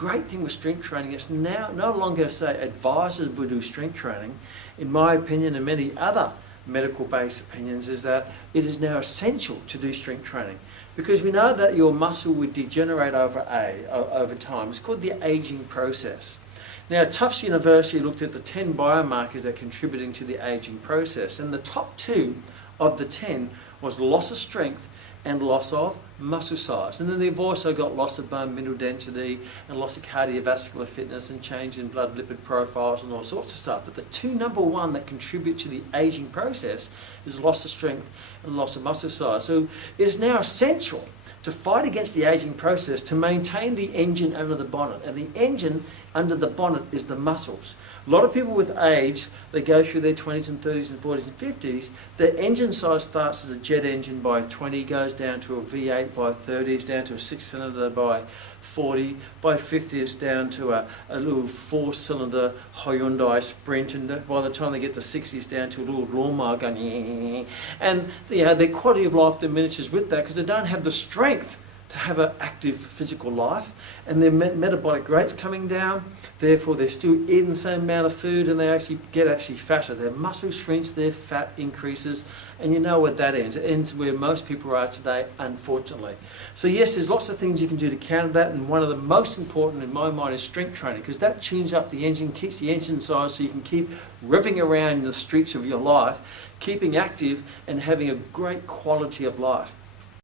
great thing with strength training, it's now no longer, say, advisors will do strength training. In my opinion and many other medical-based opinions, is that it is now essential to do strength training, because we know that your muscle would degenerate over time. It's called the aging process. Now, Tufts University looked at the 10 biomarkers that are contributing to the aging process, and the top 2 of the 10 was loss of strength and loss of muscle size. And then they've also got loss of bone mineral density and loss of cardiovascular fitness and change in blood lipid profiles and all sorts of stuff. But the 2 number 1 that contribute to the aging process is loss of strength and loss of muscle size. So it is now essential to fight against the aging process to maintain the engine under the bonnet. And the engine under the bonnet is the muscles. A lot of people with age, they go through their 20s and 30s and 40s and 50s, their engine size starts as a jet engine by 20, goes down to a V8 by 30, is down to a 6-cylinder by 40, by 50 it's down to a little 4-cylinder Hyundai Sprint, and by the time they get to 60 it's down to a little lawnmower going, and their quality of life diminishes with that because they don't have the strength to have an active physical life, and their metabolic rate's coming down, therefore they're still eating the same amount of food and they get fatter. Their muscle shrinks, their fat increases, and you know where that ends. It ends where most people are today, unfortunately. So yes, there's lots of things you can do to counter that, and one of the most important in my mind is strength training, because that tunes up the engine, keeps the engine size so you can keep revving around in the streets of your life, keeping active and having a great quality of life.